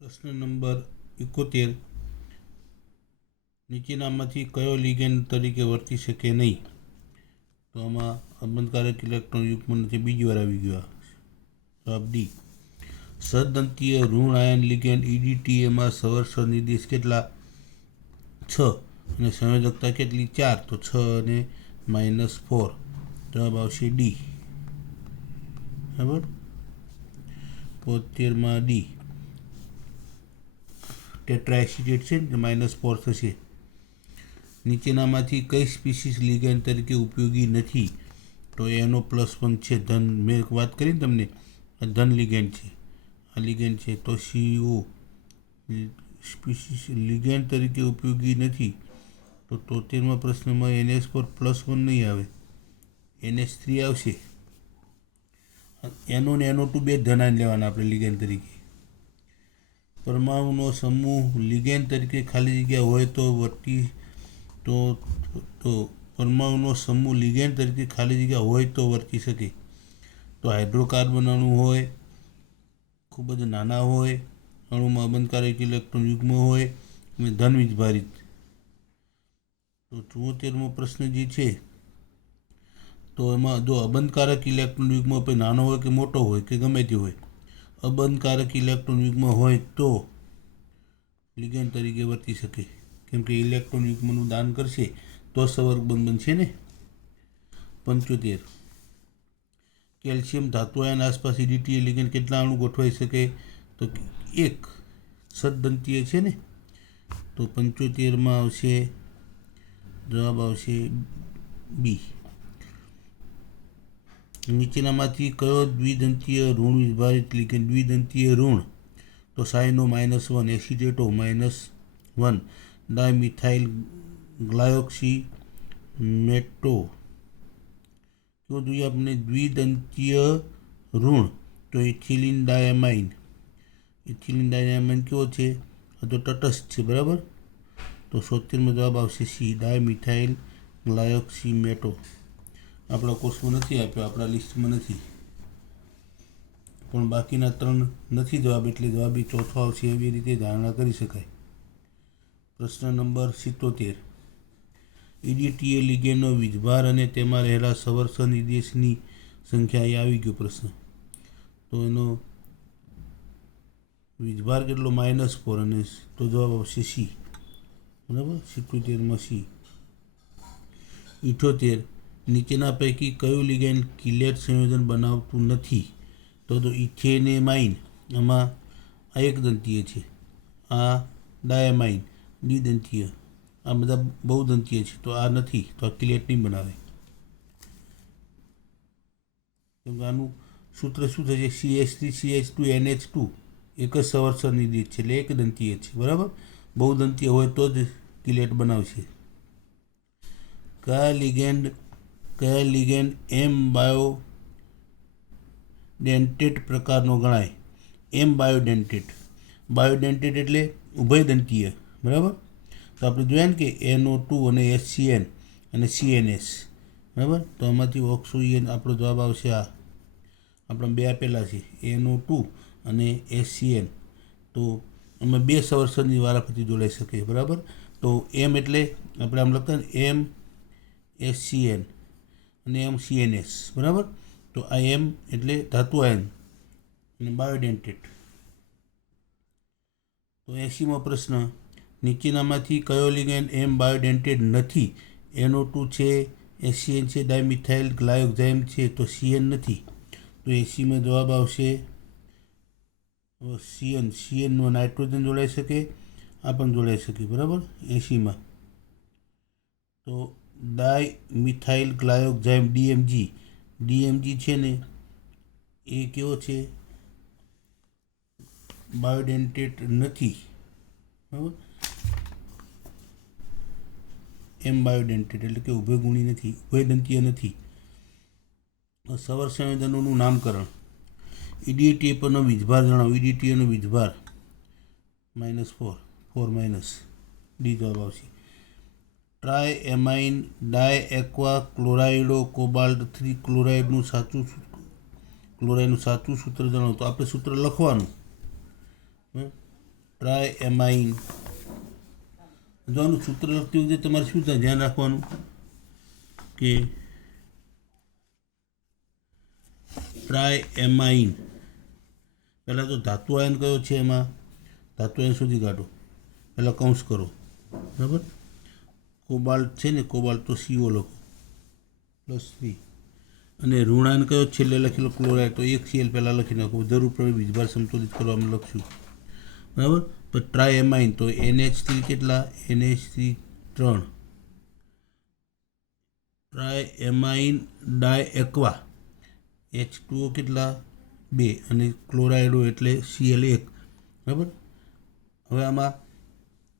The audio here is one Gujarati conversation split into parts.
પ્રશ્ન નંબર 71 નીચેનામાંથી કયો લિગેન્ડ તરીકે વર્તી શકે નહીં? તો આમાં અબંધકારક ઇલેક્ટ્રોન યુગ્મ નથી, બીજી વાર આવી ગયો જવાબ ડી. સદંતીય ઋણ આયન લિગેન્ડ EDTA સવર્ષ નિર્દેશ કેટલા? 6 અને સંયોજકતા કેટલી? 4. તો 6 અને -4 જવાબ આવશે ડી. બરાબર, 72 ડી. ટેટ્રાએસિટેટ છે ને -4 થશે. નીચેનામાંથી કઈ સ્પીસીસ લિગેન્ડ તરીકે ઉપયોગી નથી? તો NO+1 છે, ધન. મેં વાત કરી ને તમને, આ ધન લિગેન્ડ છે, આ લિગેન્ડ છે. તો CO સ્પીસીસ લિગેન્ડ તરીકે ઉપયોગી નથી. તો 73મા પ્રશ્નમાં NH+1 નહીં આવે, NH3 આવશે. NO ને NO2 બે ધન આયન લેવાના આપણે લિગેન્ડ તરીકે. પરમાણુનો સમૂહ લિગેન્ડ તરીકે ખાલી જગ્યા હોય તો વર્તી પરમાણુનો સમૂહ લિગેન્ડ તરીકે ખાલી જગ્યા હોય તો વર્તી શકે. તો હાઇડ્રોકાર્બન અણુ હોય, ખૂબ જ નાના હોય, અણુમાં અબંધકારક ઇલેક્ટ્રોન યુગ્મ હોય અને ધન વીજભારિત. તો 74મો પ્રશ્ન જે છે, તો એમાં જો અબંધકારક ઇલેક્ટ્રોન યુગ્મ પછી નાનો હોય કે મોટો હોય કે ગમે તે હોય, અબંધકારક ઇલેક્ટ્રોન યુગ્મ હોય તો લિગેન્ડ તરીકે વર્તી શકે, કેમ કે ઇલેક્ટ્રોન યુગ્મનું દાન કરશે તો સવર્ગ બંધ બનશે ને. 75 કેલ્શિયમ ધાતુ આયન આસપાસ EDTA લિગેન્ડ કેટલા અણુ ગોઠવાઈ શકે? તો 1. સદદંતીય છે ને, તો 75માં આવશે, જવાબ આવશે બી. નીચેનામાંથી કયો દ્વિદંતીય ઋણ વીજભારિત લિગેન્ડ? દ્વિદંતીય ઋણ તો સાયનો -1, એસિટેટો -1, ડાયમિથાઇલ ગ્લાયોક્સી મેટો. કયો જોઈએ આપણે દ્વિદંતીય ઋણ? તો ઇથિલિન ડાયમાઇન. ઇથિલિન ડાયમાઇન કેવો છે? આ તો તટસ્થ છે, બરાબર. તો 76માં જવાબ આવશે સી, ડાયમિથાઇલ ગ્લાયોક્સી મેટો. આપણા કોર્સમાં નથી આપ્યો, આપણા લિસ્ટમાં નથી, પણ બાકીના 3 નથી જવાબ, એટલે જવાબ એ ચોથો આવશે, એવી રીતે ધારણા કરી શકાય. પ્રશ્ન નંબર 77 EDTA લિગેન્ડનો વીજભાર અને તેમાં રહેલા સવર્ષ નિર્દેશની સંખ્યા. એ આવી ગયો પ્રશ્ન. તો એનો વીજભાર કેટલો? -4, અને તો જવાબ આવશે સી, બરાબર. 77માં સી. 78 નીચેના પૈકી કયું લિગેન્ડ કિલેટ સંયોજન બનાવતું નથી? તો ઇથેનેમાઇન. આમાં આ એકદંતીય છે, આ ડાયમાઇન દ્વિદંતીય, આ બધા બહુદંતીય છે, તો આ નથી, તો આ કિલેટ નહીં બનાવે. કેમ કે આનું સૂત્ર શું થશે? CH3CH2NH2, એક જ સવર્ષ નિર્દેશ છે, એટલે એકદંતીય છે, બરાબર. બહુદંતીય હોય તો જ કિલેટ બનાવશે. કયા લિગેન્ડ એમ બાયોડેન્ટેટ પ્રકારનો ગણાય? એમ બાયોડેન્ટેટ એટલે ઉભયદંતીય, બરાબર. તો આપણે જોયા ને કે NO2 અને HCN અને CNS, બરાબર. તો આમાંથી ઓક્સિજન આપણો જવાબ આવશે આ. આપણા બે આપેલા છે, NO2 અને HCN. તો અમે બે સવર્ષની વારાફરતી જોડાઈ શકીએ, બરાબર. તો એમ એટલે આપણે આમ લખતા ને એમ HCN અને એમ CNS, બરાબર. તો આ એમ એટલે ધાતુ આયન અને બાયોડેન્ટેટ. તો 80મો પ્રશ્ન નીચેનામાંથી કયો લિગેન્ડ એમ બાયોડેન્ટેટ નથી? NO2 છે, HCN છે, ડાયમિથાઇલ ગ્લાયોક્સાઇમ છે, તો CN નથી. તો 80માં જવાબ આવશે CNમાં નાઇટ્રોજન જોડાઈ શકે, આ પણ જોડાઈ શકે, બરાબર. 80માં તો ડાયમિથાઇલ ગ્લાયોક્સાઇમ DMG છે ને, એ કેવો છે? બાયોડેન્ટેટ નથી, બરાબર. એમ બાયોડેન્ટેટ એટલે કે ઉભયગુણી નથી, ઉભયદંતીય નથી. સવર્ષ સંયોજનોનું નામકરણ. EDTA પરનો વીજભાર જણાવો. EDTA નો વીજભાર -4 ડી જવાબ આવશે. ટ્રાયએમાઇન ડાયએક્વા ક્લોરાઇડો કોબાલ્ટ 3 ક્લોરાઇડનું સાચું સૂત્ર જણાવો. તો આપણે સૂત્ર લખવાનું, ટ્રાયએમાઇન. જો આનું સૂત્ર લખતી વખતે તમારે શું થાય ધ્યાન રાખવાનું કે ટ્રાયએમાઇન પહેલાં તો ધાતુ આયન કયો છે, એમાં ધાતુ આયન શોધી કાઢો. પહેલાં કૌંસ કરો, બરાબર. કોબાલ્ટ છે ને, કોબાલ્ટ તો CO લખો +3. અને ઋણાયન કયો છેલ્લે લખેલો ક્લોરાઇડ, તો 1 Cl પહેલાં લખી નાખો. જરૂર પડે બીજભાર સમતોલિત કરવામાં લખશું, બરાબર. તો ટ્રાયએમાઇન તો NH3 કેટલા, NH3 3. ટ્રાયએમાઇન ડાયએક્વા H2O કેટલા 2 અને ક્લોરાઇડો એટલે Cl 1, બરાબર. હવે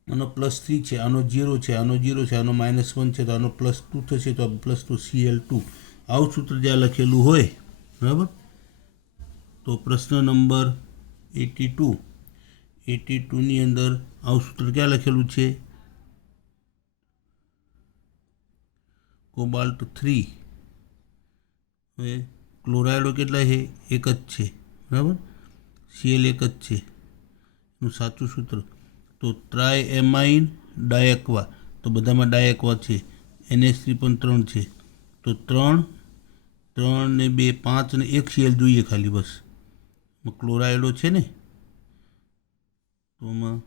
આનો +3 છે, આનો 0 છે, આનો 0 છે, આનો -1 છે, તો આનો +2 થશે, તો +2 Cl2. આવું સૂત્ર જ્યાં લખેલું હોય, બરાબર. તો પ્રશ્ન નંબર 82ની અંદર આવું સૂત્ર ક્યાં લખેલું છે, કોબાલ્ટ 3. હવે ક્લોરાઇડો કેટલા છે, 1 જ છે, બરાબર. Cl 1 જ છે, એનું સાચું સૂત્ર. તો ટ્રાયએમાઇન ડાયએક્વા, તો બધામાં ડાયએક્વા છે. NH3 પણ 3 છે, તો 3 ને 2 5 અને 1 Cl જોઈએ ખાલી, બસ. ક્લોરાઇડો છે ને, તો આમાં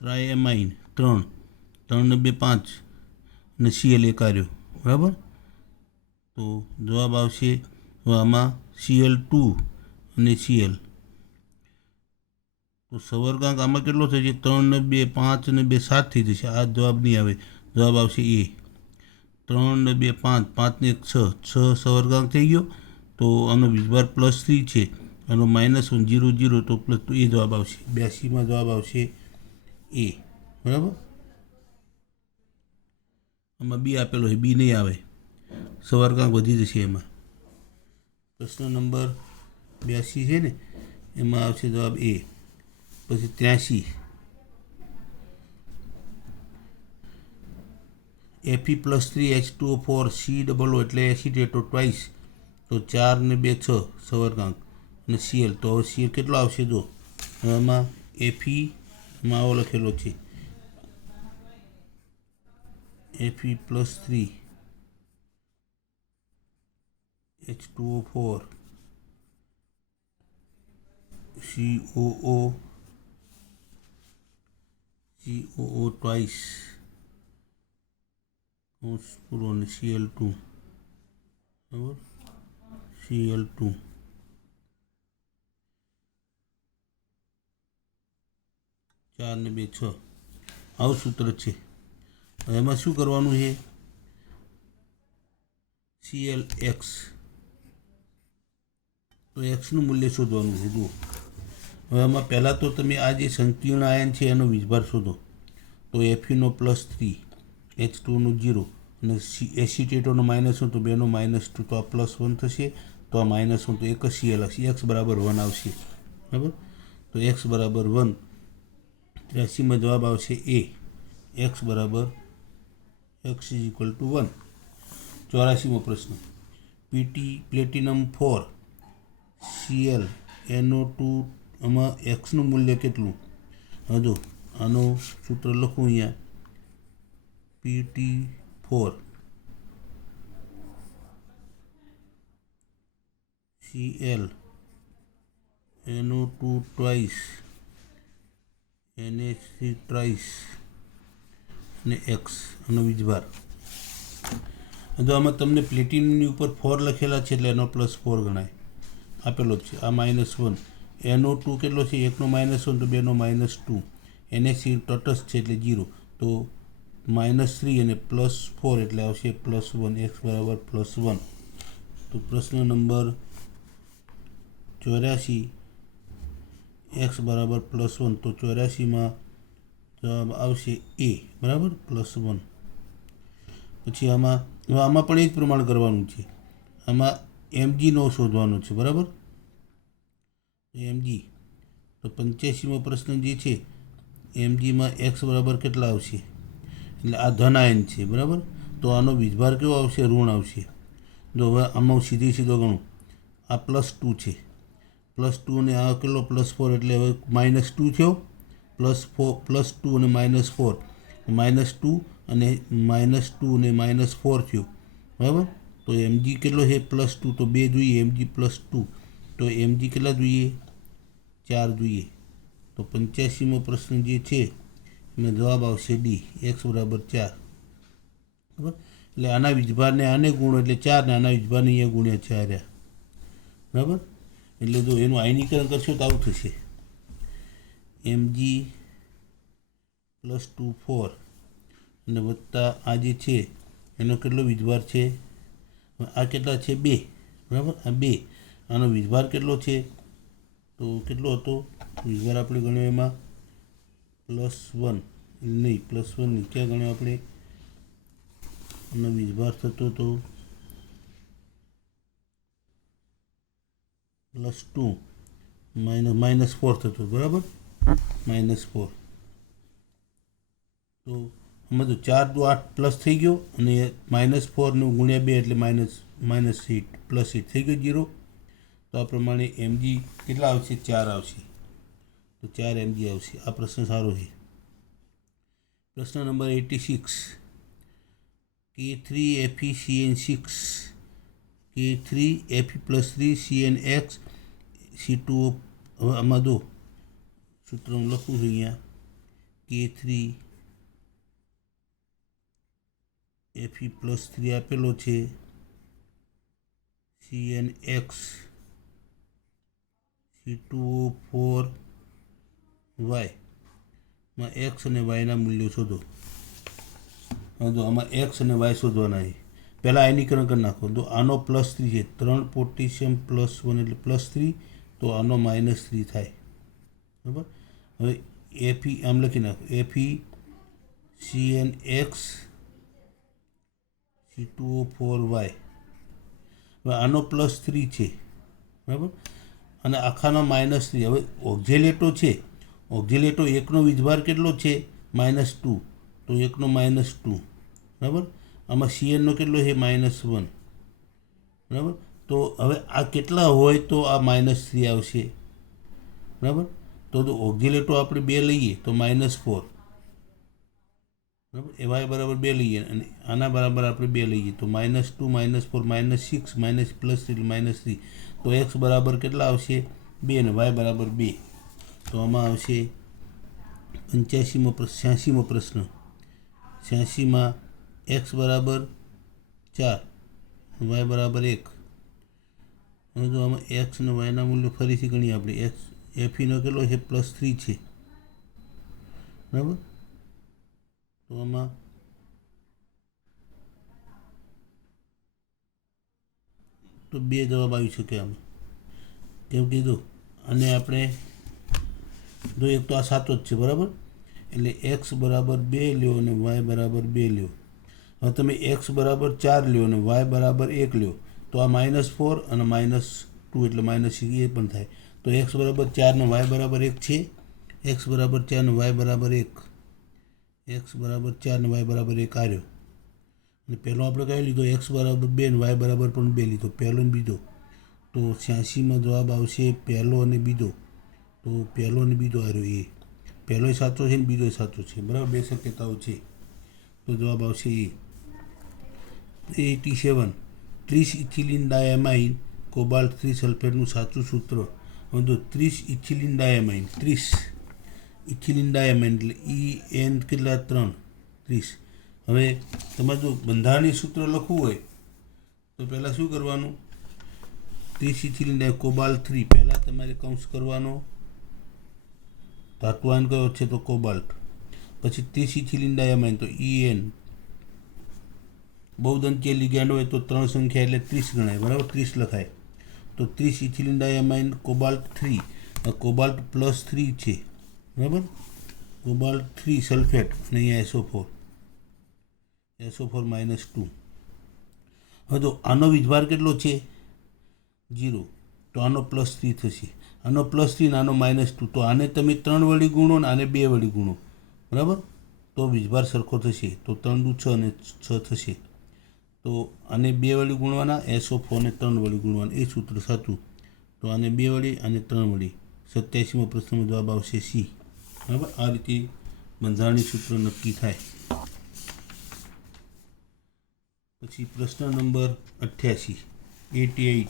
ટ્રાયએમાઇન 3 ને 2 5 અને Cl 1 આવ્યો, બરાબર. તો જવાબ આવશે આમાં Cl2 અને Cl. તો સવર્ગાંક આમાં કેટલો થશે, 3 ને 2 5 અને 2 7 થઈ જશે. આ જવાબ નહીં આવે, જવાબ આવશે A. 3 ને 2 5, 5 ને 1 6 સવર્ગાંક થઈ ગયો. તો આનો વીજભાર +3 છે, આનો -1 0 0, તો +2 એ જવાબ આવશે. 82માં જવાબ આવશે A, બરાબર. આમાં B આપેલો છે, B નહીં આવે, સવર્ગાંક વધી જશે એમાં. પ્રશ્ન નંબર 82 છે ને, એમાં આવશે જવાબ A. પછી 83 Fe+3H2O4 COO એટલે એસિટેટો ટ્વાઇસ, તો 4 ને 2 6 સવર્ગાંક અને Cl. તો હવે Cl કેટલો આવશે, જો એમાં Feમાં આવો લખેલો છે, Fe+3 H2O4 COO ટ્વાઇસ પૂરો અને Cl2, બરાબર. Cl2 4 ને 2 6 આવું સૂત્ર છે. એમાં શું કરવાનું છે, Clx, તો એક્સનું મૂલ્ય શોધવાનું છે. જુઓ હવે આમાં પહેલાં તો તમે આ જે સંકીર્ણ આયન છે એનો વીજભાર શોધો. તો Fe +3, H2O 0 અને એસિટેટોનો -1, તો 2 નો -2, તો આ +1 થશે, તો આ -1, તો એક જ Cl હશે. x બરાબર 1 આવશે, બરાબર. તો x બરાબર 1. 83માં જવાબ આવશે A. x બરાબર x = 1. 84મો પ્રશ્ન, પ્લેટિનમ 4 Cl NO2 આમાં એક્સનું મૂલ્ય કેટલું. જો આનો સૂત્ર લખું અહીંયા, Pt4 Cl NO2 twice NH3 ટ્રાઇસ અને x આનો વીજભાર. જો આમાં તમને પ્લેટિનમની ઉપર 4 લખેલા છે એટલે એનો +4 ગણાય, આપેલો જ છે. આ -1, NO2 કેટલો છે, 1 નો -1, તો 2 નો -2, NH3 તટસ્થ છે એટલે 0, તો -3 અને +4 એટલે આવશે +1, x બરાબર +1. તો પ્રશ્ન નંબર 84 x બરાબર +1, તો 84માં જવાબ આવશે A, બરાબર +1. પછી આમાં પણ એ જ પ્રમાણ કરવાનું છે. આમાં mgનો શોધવાનો છે, બરાબર. mg તો 85મો પ્રશ્ન જે છે, mgમાં x બરાબર કેટલા આવશે, એટલે આ ધન આયન છે, બરાબર. તો આનો વીજભાર કેવો આવશે, ઋણ આવશે. જો હવે આમાં સીધો ગણું, આ +2 છે, +2 અને આ કેટલો +4 એટલે હવે -2 થયો, +2 અને -4, -2 અને -4 થયું, બરાબર. તો mg કેટલો છે +2, તો 2 જોઈએ mg +2, તો mg કેટલા જોઈએ 4 જોઈએ. તો 85મો પ્રશ્ન જે છે એમાં જવાબ આવશે ડી, x = 4. બરાબર. એટલે આના વીજભારને આને ગુણો એટલે 4 ને આના વીજભારને અહીંયા ગુણ્યા 4 રહ્યા, બરાબર. એટલે જો એનું આયનીકરણ કરશો તો આવું થશે, mg +2 4 અને વત્તા આ જે છે એનો કેટલો વીજભાર છે, આ કેટલા છે 2, બરાબર. આ 2, આનો વીજભાર કેટલો છે તો કેટલો હતો વીજભાર આપણે ગણ્યો એમાં +1 નહીં, +1 નહીં, ક્યાં ગણ્યો આપણે, આનો વીજભાર થતો હતો +2 -4 થતો, બરાબર, -4. તો આમાં તો 4 × 8 પ્લસ થઈ ગયો અને -4 નું ગુણ્યા 2 એટલે -8 +8 થઈ ગયો 0. તો આ પ્રમાણે mg કેટલા આવશે 4 આવશે, તો 4 mg આવશે. આ પ્રશ્ન સારો છે. પ્રશ્ન નંબર 86, K3FeCN6 K3Fe+3CnX C2O. હવે આમાં દો સૂત્ર હું લખું છું અહીંયા, K3Fe+3 આપેલો છે, CnX C2O4Y માં x અને yના મૂલ્યો શોધો. હવે તો આમાં x અને y શોધવાના છે. પહેલાં આયનીકરણ કરી નાખો. તો આનો +3 છે, 3 પોટેશિયમ +1 એટલે +3, તો આનો -3 થાય, બરાબર. હવે Fe આમ લખી નાખો, FeCnX C2O4Y. હવે આનો +3 છે, બરાબર, અને આખાનો -3. હવે ઓક્ઝેલેટો છે, ઓક્ઝેલેટો એકનો વીજભાર કેટલો છે -2, તો એકનો -2, બરાબર. આમાં Cnનો કેટલો છે -1, બરાબર. તો હવે આ કેટલા હોય તો આ -3 આવશે, બરાબર. તો ઓક્ઝેલેટો આપણે 2 લઈએ તો -4, બરાબર. y બરાબર 2 લઈએ અને આના બરાબર આપણે 2 લઈએ તો -2 -4 -6 +3 તો x બરાબર કેટલા આવશે 2 અને y બરાબર 2. તો આમાં આવશે 86મો પ્રશ્ન. 86માં x બરાબર 4, y બરાબર 1. હવે તો આમાં x અને yના મૂલ્યો ફરીથી ગણીએ આપણે. Feનો કેટલો છે +3 છે, બરાબર. તો આમાં તો 2 જવાબ આવી શકે આમાં, કેમ કીધું. અને આપણે જો એક તો આ સાચો જ છે, બરાબર. એટલે x બરાબર 2 લ્યો અને y બરાબર 2 લ્યો. હવે તમે x બરાબર 4 લ્યો અને y બરાબર 1 લ્યો તો આ -4 અને -2 એટલે -6 એ પણ થાય. તો x બરાબર 4 ને y બરાબર 1 છે, x બરાબર 4 ને y બરાબર 1, x બરાબર 4 ને y બરાબર 1 આવ્યો. અને પહેલો આપણે કઈ લીધો, x બરાબર 2 ને y બરાબર પણ 2 લીધો, પહેલો ને બીજો. તો 86માં જવાબ આવશે પહેલો અને બીજો. તો પહેલો અને બીજો આવ્યો એ, પહેલો સાચો છે ને બીજો સાચો છે, બરાબર. 2 શક્યતાઓ છે, તો જવાબ આવશે એ. 87, 30 ઇથિલિન ડાયામાઇન કોબાલ્ટ 3 સલ્ફેટનું સાચું સૂત્ર. હવે જો 30 ઇથિલિન ડાયામાઇન, 30 ઇથિલિન ડાયામાઇન એટલે EN કેટલા 3, 30. હવે તમારે જો બંધારણીય સૂત્ર લખવું હોય તો પહેલાં શું કરવાનું, 30 ઇથિલિન કોબાલ્ટ 3, પહેલાં તમારે કૌંસ કરવાનો, ધાતુઆયન કયો છે તો કોબાલ્ટ, પછી 30 ઇથિલિન ડાયામાઇન તો EN. બહુદંતીય લિગેન્ડ હોય તો 3 સંખ્યા એટલે 30 ગણાય, બરાબર, 30 લખાય. તો 30 ઇથિલિન ડાયામાઇન કોબાલ્ટ 3, કોબાલ્ટ +3 છે, બરાબર, કોબાલ્ટ 3 સલ્ફેટ અને અહીંયા SO4 -2. હવે તો આનો વીજભાર કેટલો છે 0, તો આનો +3 થશે, આનો +3 ને આનો -2. તો આને તમે 3 વડે ગુણો ને આને 2 વડે ગુણો, બરાબર, તો વીજભાર સરખો થશે. તો 3 × 6 અને 6 થશે. તો આને 2 વડે ગુણવાના, SO4 ને 3 વડે ગુણવાના, એ સૂત્ર સાચું. તો આને 2 વડે આને 3 વડે 87મો પ્રશ્નનો જવાબ આવશે સી. બરાબર, આ રીતે બંધારણીય સૂત્ર નક્કી થાય. પછી પ્રશ્ન નંબર 88, 88.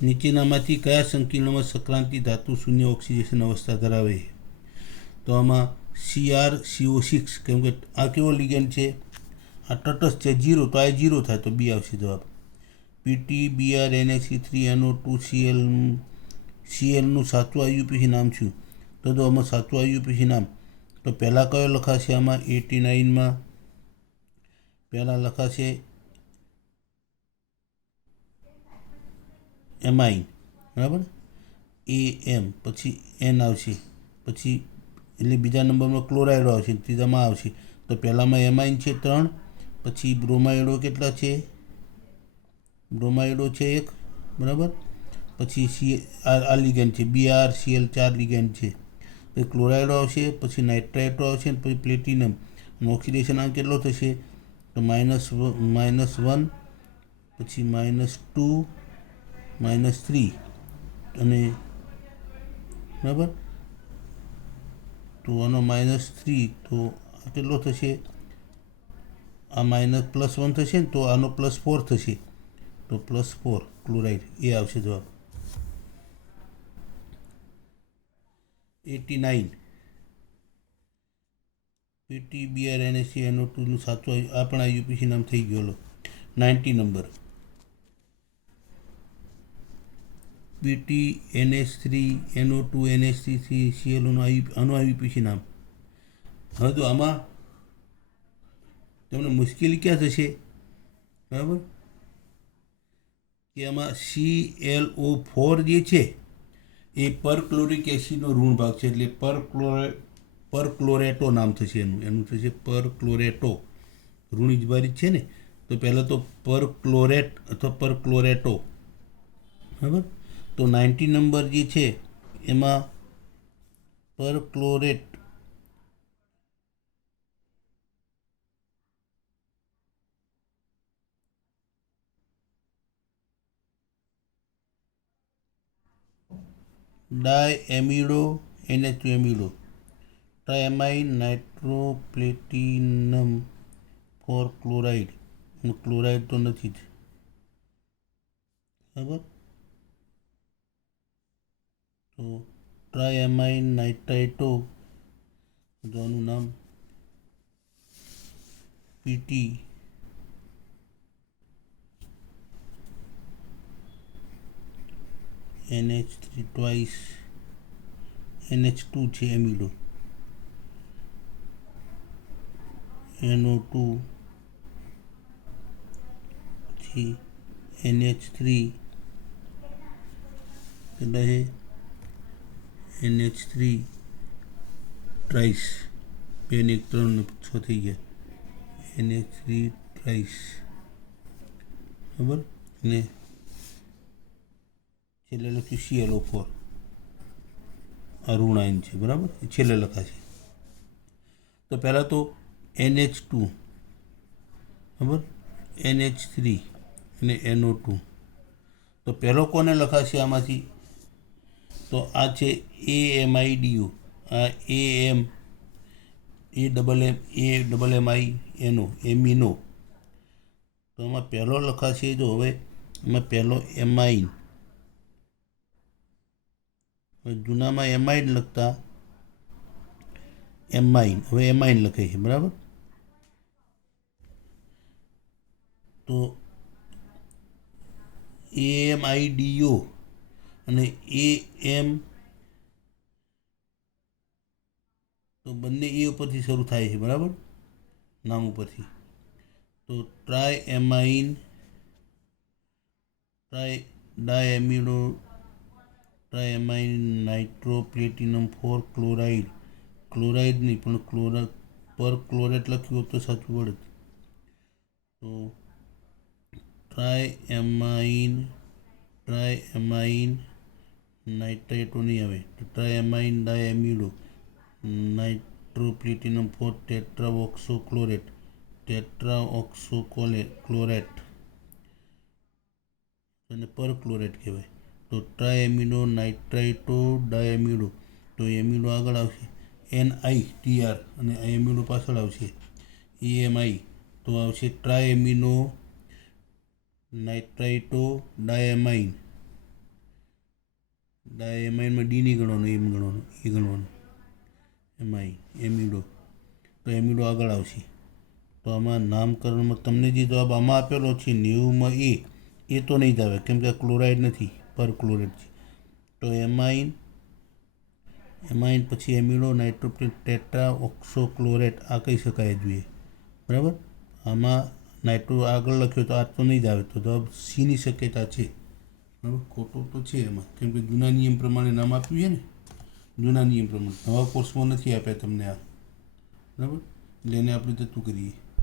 નીચેનામાંથી કયા સંકીર્ણમાં સંક્રાંતિ ધાતુ શૂન્ય ઓક્સિડેશન અવસ્થા ધરાવે? તો આમાં CrCO6, કેમ કે આ કેવો લિગેન્ડ છે, આ તટસ્થ છે 0, તો આ 0 થાય તો બી આવશે જવાબ. PtBrNH3NO2Cl, નું સાચું IUPAC નામ શું? તો આમાં સાચું IUPAC નામ તો પહેલાં કયો લખાશે? આમાં 89માં પહેલાં લખાશે એમાઇન, બરાબર, AM, પછી N આવશે, પછી એટલે બીજા નંબરમાં ક્લોરાઇડો આવશે, ત્રીજામાં આવશે. તો પહેલાંમાં એમાઇન છે 3, પછી બ્રોમાઇડો કેટલા છે? બ્રોમાઇડો છે 1, બરાબર, પછી આ લિગેન્ડ છે BrCl 4 લિગેન્ડ છે, પછી ક્લોરાઇડો આવશે, પછી નાઇટ્રાઇટો આવશે, પછી પ્લેટિનમ. ઓક્સિડેશન આમ કેટલો થશે? તો -1, પછી -2, -3 અને બરાબર, તો આનો -3 તો આ કેટલો થશે? આ +1 થશે ને, તો આનો +4 થશે, તો +4 ક્લોરાઇડ એ આવશે જવાબ. 89 PtBrNH3NO2 નું સાચું આ પણ IUPAC નામ થઈ ગયેલો. 90 નંબર PtNH3NO2NH3Cl આનું IUPAC નામ. હવે તો આમાં તમને મુશ્કેલી ક્યાં થશે? બરાબર, કે આમાં ClO4 જે છે એ પરક્લોરિક એસિડનો ઋણ ભાગ છે, એટલે પરક્લોરેટો નામ થશે એનું થશે પરક્લોરેટો. ઋણિજભારિત છે ને, તો પહેલાં તો પરક્લોરેટ અથવા પરક્લોરેટો, બરાબર. તો 90 નંબર જે છે એમાં પરક્લોરેટ ડાયએમિડો NH2 એમિડો ટ્રાયમાઇન નાઇટ્રોપ્લેટિનમ 4 ક્લોરાઇડ, ક્લોરાઇડ તો નથી જ, બરાબર. તો ટ્રાયમાઇન નાઇટ્રાઇટો, તો આનું નામ PT NH3 ટ્વાઇસ NH2 છે એમિડો, NO2 પછી NH3 કેટલા છે? NH3 ટ્રાઇસ, 2 ને 1 3 ને 6 થઈ ગયા, NH3 ટ્રાઇસ, બરાબર. ને છેલ્લે લખ્યું ClO4, અરુણ આયન છે, બરાબર, છેલ્લે લખાશે. તો પહેલાં તો NH2, બરાબર, NH3 અને NO2. તો પહેલો કોને લખાશે આમાંથી? તો આ છે AMIDO, આ AMMINO, એમિનો. તો આમાં પહેલો લખાશે, જો હવે એમાં પહેલો એમાઇન, જૂનામાં એમાઇન લખતા એમાઇન, હવે એમાઇન લખે છે, બરાબર. તો AMIDO અને AM તો બંને એ ઉપરથી શરૂ થાય છે, બરાબર, નામ ઉપરથી. તો ટ્રાયએમાઇન ડાયએમિડો ટ્રાયએમાઇન નાઇટ્રોપ્લેટિનમ 4 ક્લોરાઇડ, ક્લોરાઇડ નહીં પણ પરક્લોરેટ લખ્યું હોત તો સાચું પડે. તો ટ્રાયએમાઇન નાઇટ્રાઇટો નહીં આવે, તો ટ્રાયએમાઇન ડાયએમિડો નાઇટ્રોપ્લેટિનમ 4 ટેટ્રાઓક્સો ક્લોરેટ, ટેટ્રાઓક્સોક્લોરેટ અને પરક્લોરેટ કહેવાય. તો ટ્રાએમિનો નાઇટ્રાઇટો ડાએમિડો, તો એમિડો આગળ આવશે NITR અને એમિડો પાછળ આવશે EMI. તો આવશે ટ્રાએમિનો નાઇટ્રાઇટો ડાએમાઇન. ડાએમાઇનમાં ડી નહીં ગણવાનું, એમ ગણવાનું, એ ગણવાનું, એમિડો. તો એમિડો આગળ આવશે. તો આમાં નામકરણમાં તમને જે જવાબ આમાં આપેલો છે 90માં એ તો નહીં જ આવે, કેમ કે ક્લોરાઇડ નથી, પરક્લોરેટ છે. તો એમાઇન પછી એમિડો, નાઇટ્રોપ્રિન, ટેટ્રાઓક્સોક્લોરેટ આ કહી શકાય જોઈએ. બરાબર. આમાં નાઇટ્રો આગળ લખ્યો તો આ તો નહીં જ આવે, તો જવાબ સીની શક્યતા છે. બરાબર. ખોટું તો છે એમાં, કેમ કે જૂના નિયમ પ્રમાણે નામ આપ્યું છે ને, જૂના નિયમ પ્રમાણે. નવા કોર્સમાં નથી આપ્યા તમને આ. બરાબર. એટલે એને આપણે જતું કરીએ.